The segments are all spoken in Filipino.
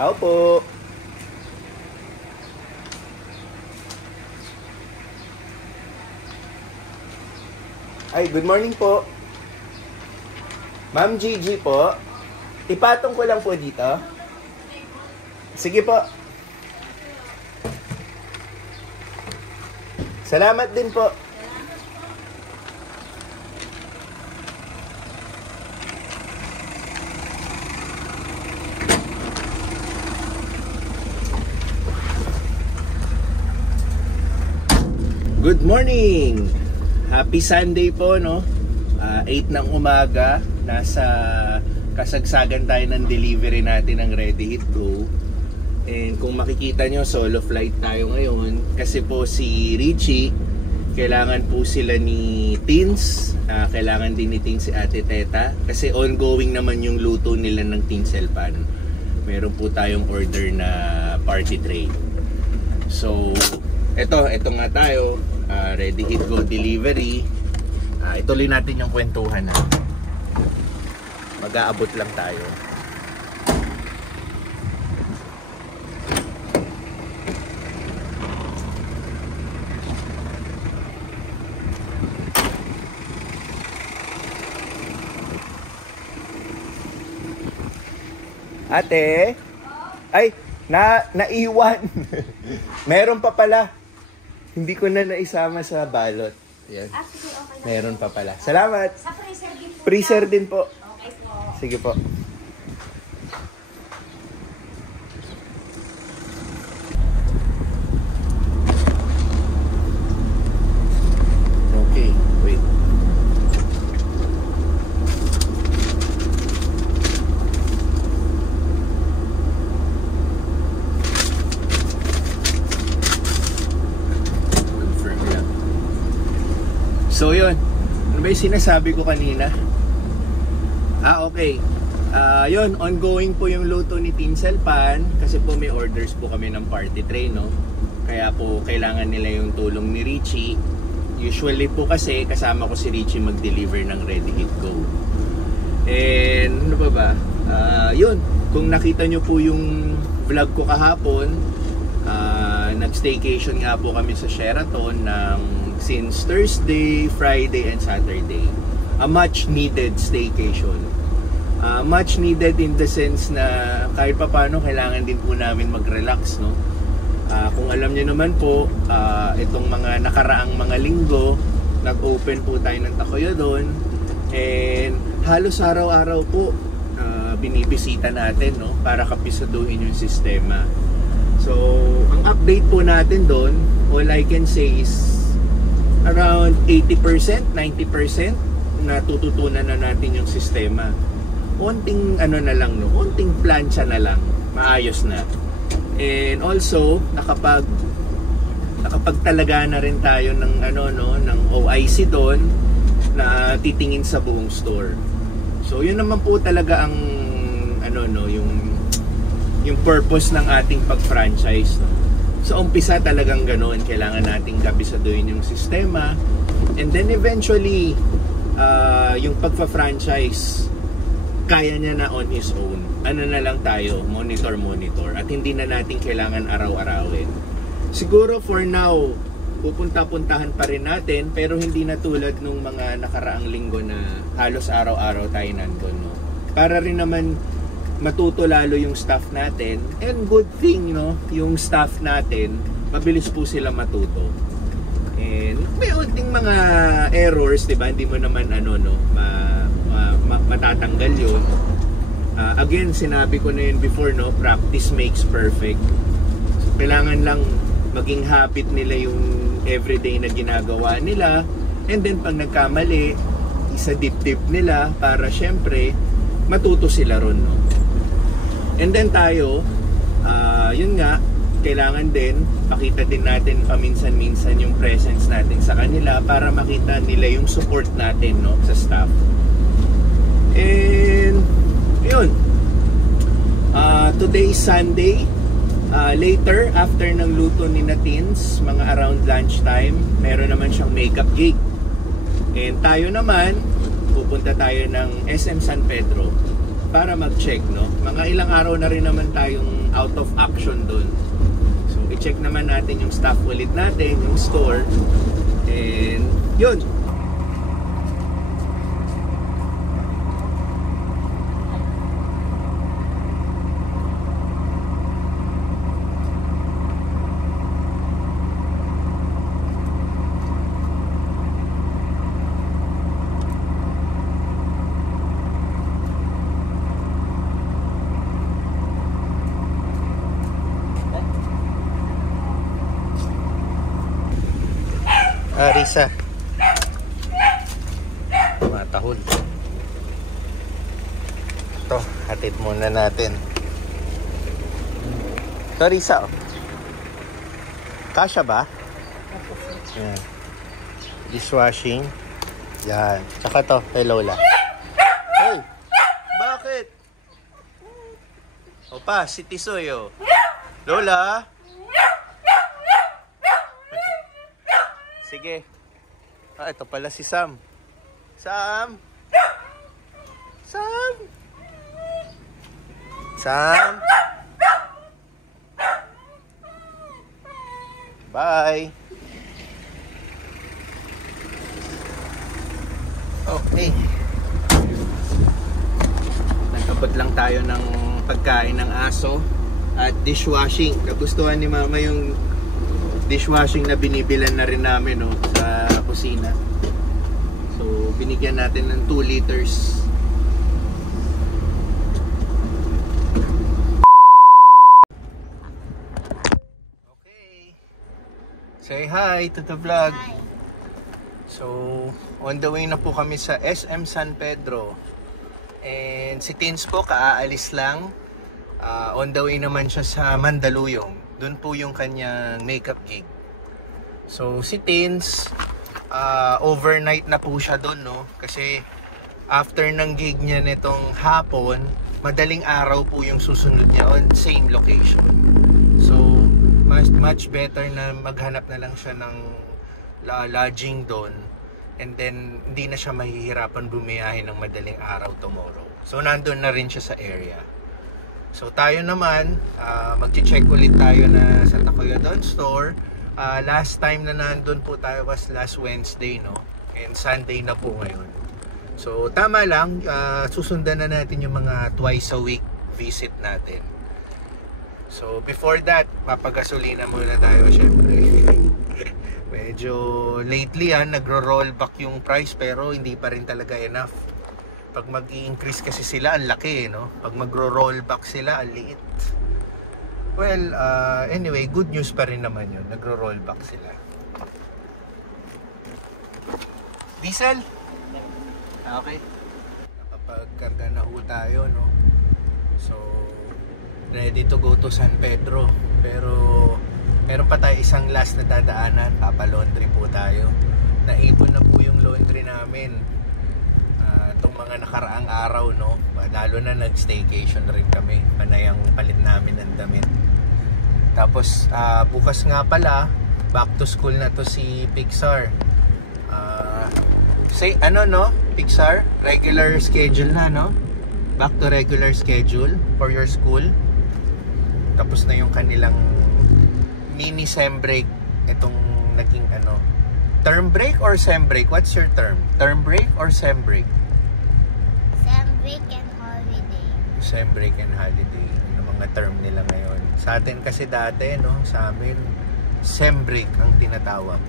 Tao po. Ay, good morning po. Ma'am Gigi po. Ipatong ko lang po dito. Sige po. Salamat din po. Good morning! Happy Sunday po, no? 8 ng umaga, nasa kasagsagan tayo ng delivery natin ng Ready Hit Go. And kung makikita nyo, solo flight tayo ngayon. Kasi po si Richie, kailangan po sila ni Teens. Kailangan din ni Teens si Ate Teta. Kasi ongoing naman yung luto nila ng tinsel pan. Meron po tayong order na party tray. So, ito nga tayo. Ready Hit Go delivery. Ituloy natin yung kwentuhan na. Mag-aabot lang tayo. Ate? Ay, naiwan. Meron pa pala. Hindi ko na naisama sa balot. Yan. Sige, okay. Meron pa pala. Salamat. Sa freezer din po. Freezer din po. Okay po. Sige po. Okay, wait. So yun, ano ba yung sinasabi ko kanina? Okay. Yun, ongoing po yung luto ni Tinsel Pan. Kasi po may orders po kami ng party tray, no? Kaya po kailangan nila yung tulong ni Richie. Usually po kasi kasama ko si Richie mag-deliver ng Ready Hit Go. And ano ba? Yun, kung nakita nyo po yung vlog ko kahapon, nag-staycation nga po kami sa Sheraton ng since Thursday, Friday, and Saturday. A much needed staycation. Much needed in the sense na kahit pa paano kailangan din po namin mag-relax, no? Kung alam niyo naman po, itong mga nakaraang mga linggo, nag-open po tayo ng Takoyodon, and halos araw-araw po binibisita natin, no? Para kapisaduhin yung sistema. So, ang update po natin doon, all I can say is around 80%, 90% natututunan na natin yung sistema. Konting ano na lang, no? Konting plancha na lang, maayos na. And also, nakapagtalaga na rin tayo ng ng OIC doon na titingin sa buong store. So, yun naman po talaga ang yung purpose ng ating pag-franchise, no? So, umpisa talagang ganoon. Kailangan nating kabisaduhin yung sistema. And then eventually, yung pagpa-franchise, kaya niya na on his own. Ano na lang tayo, monitor. At hindi na natin kailangan araw-arawin. Siguro for now, pupunta-puntahan pa rin natin, pero hindi na tulad nung mga nakaraang linggo na halos araw-araw tayo nandun, no? Para rin naman matuto lalo yung staff natin, and good thing, no, yung staff natin mabilis po sila matuto. And may unting mga errors, diba? Hindi mo naman matatanggal yun. Again, sinabi ko na yun before, no, practice makes perfect. So, kailangan lang maging habit nila yung everyday na ginagawa nila, and then pag nagkamali, isa dip-dip nila para syempre matuto sila ron, no? And then tayo, yun nga, kailangan din, pakita din natin paminsan-minsan yung presence natin sa kanila para makita nila yung support natin, no, sa staff. And, yun. Today is Sunday. Later, after ng luto ni Natins, mga around lunchtime, meron naman siyang makeup gig. And tayo naman, pupunta tayo ng SM San Pedro para mag-check, no? Mga ilang araw na rin naman tayong out of action dun. So i-check naman natin yung staff ulit natin, yung store, and yun. Risa, matahol. Ito, hatid muna natin. Ito, Risa, oh. Kasya ba? Yan. Dishwashing. Yan. Tsaka to, kay Lola. Hey! Bakit? Opa, si Tisoy, oh. Lola? Sige. Ito pala si Sam. Sam? Sam? Sam? Bye. Okay. Nagkabot lang tayo ng pagkain ng aso at dishwashing. Nagustuhan ni Mama yung dishwashing na binibilan na rin namin, no, sa kusina. So binigyan natin ng 2 liters. Okay, say hi to the vlog. Hi. So on the way na po kami sa SM San Pedro, and si Tins po kaaalis lang. On the way naman siya sa Mandaluyong. Doon po yung kanyang makeup gig. So si Tins, overnight na po siya doon, no? Kasi after ng gig niya nitong hapon, madaling araw po yung susunod niya on same location. So much better na maghanap na lang siya ng lodging doon, and then hindi na siya mahihirapan bumiyahe ng madaling araw tomorrow. So nandun na rin siya sa area. So tayo naman, mag-check ulit tayo na sa Tacloban store. Last time na nandun po tayo was last Wednesday, no? And Sunday na po ngayon. So tama lang, susundan na natin yung mga twice a week visit natin. So before that, papagasolina muna tayo syempre. Medyo lately nagro-roll back yung price, pero hindi pa rin talaga enough. Pag mag-i-increase kasi sila, ang laki, no? Pag magro-roll back sila, ang liit. Well, anyway, good news pa rin naman yun. Nagro-roll back sila. Diesel? Okay. Nakapagkarga na ho tayo, no? So, ready to go to San Pedro. Pero, meron pa tayo isang last na dadaanan. Papa-laundry po tayo. Naipon na po yung laundry namin itong mga nakaraang araw, no? Lalo na nag-staycation rin kami. Panay ang palit namin ng damit. Tapos bukas nga pala, back to school na to si Pixar. Say ano, no? Pixar, regular schedule na, no? Back to regular schedule for your school. Tapos na yung kanilang mini sem break. Itong naging term break or sem break? What's your term? Term break or sem break? Break and holiday. Sem break and holiday. Yung mga term nila ngayon. Sa atin kasi dati, no? Sa amin, sem break ang tinatawag.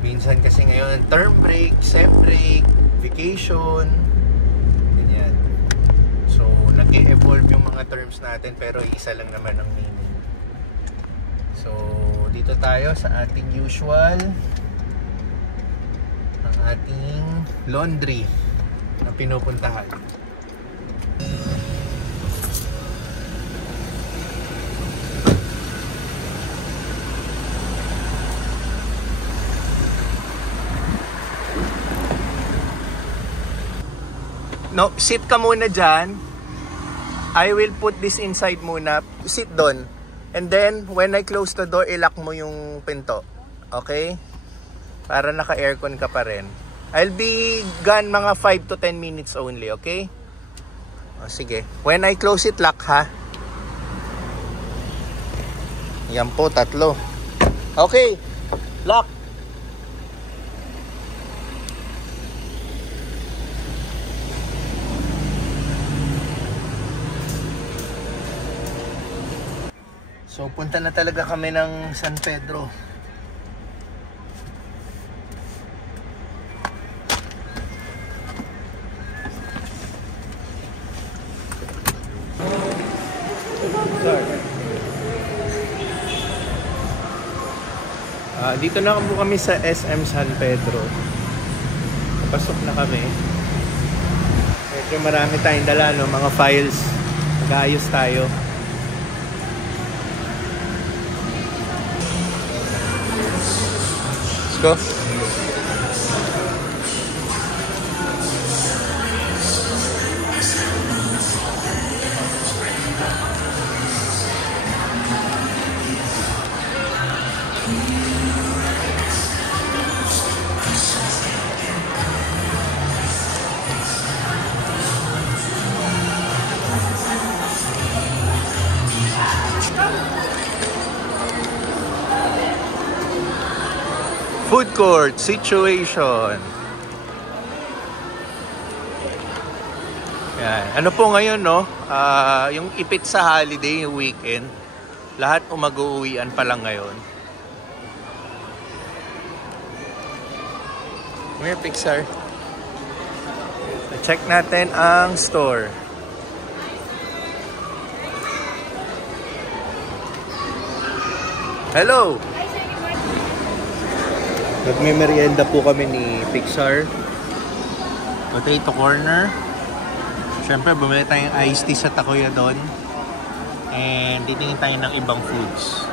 Minsan kasi ngayon, term break, sem break, vacation. Ganyan. So, nag-e-evolve yung mga terms natin, pero isa lang naman ang meaning. So, dito tayo sa ating usual, ang ating laundry na pinupuntahan. No, sit ka muna dyan. I will put this inside muna. Sit doon. And then, when I close the door, ilock mo yung pinto. Okay? Para naka-aircon ka pa rin. I'll be gone mga 5 to 10 minutes only, okay? O, sige. When I close it, lock ha. Yan po, 3. Okay. Lock. So, punta na talaga kami ng San Pedro. Dito na po kami sa SM San Pedro. Pasok na kami. Medyo marami tayong dala, no? Mga files. Mag-aayos tayo. Let's go. Food court situation. Yan. Ano po ngayon, no? Yung ipit sa holiday, yung weekend. Lahat mag-uuwian pa lang ngayon. May Pixar. Check natin ang store. Hello! Nagme-merienda po kami ni Pixar. Potato corner. Siyempre, bumili tayong iced tea sa Takoya doon. And titingin tayo ng ibang foods.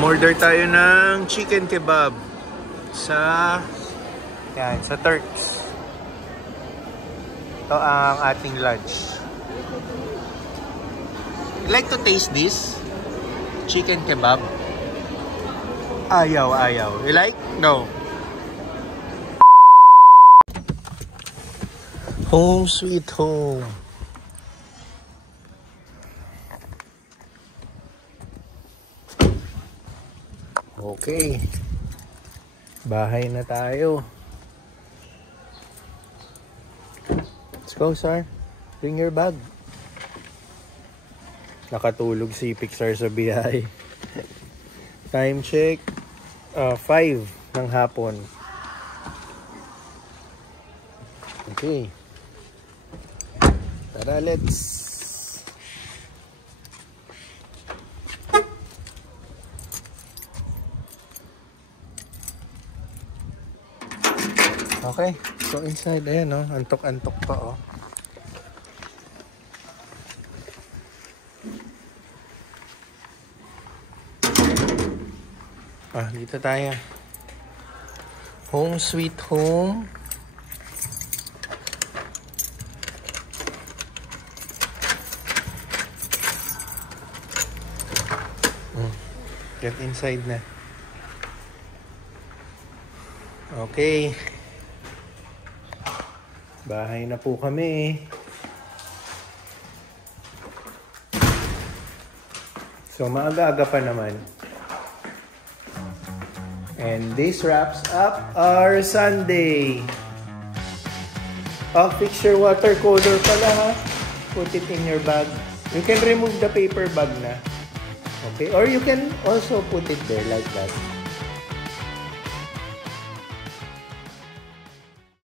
Order tayo ng chicken kebab sa Turks. Ito ang ating lunch. You'd like to taste this? Chicken kebab? Ayaw. You like? No. Home sweet home. Okay. Bahay na tayo. Let's go, sir. Bring your bag. Nakatulog si Pixar sa biyahe. Time check. 5 ng hapon. Okay. Tara, let's. Okay. So inside, ayan, no? Antok-antok pa, oh. Dito tayo. Home sweet home. Get inside na. Okay. Bahay na po kami. So, maaga-aga pa naman. And this wraps up our Sunday. Fix your watercolor pala, ha? Put it in your bag. You can remove the paper bag na. Okay? Or you can also put it there like that.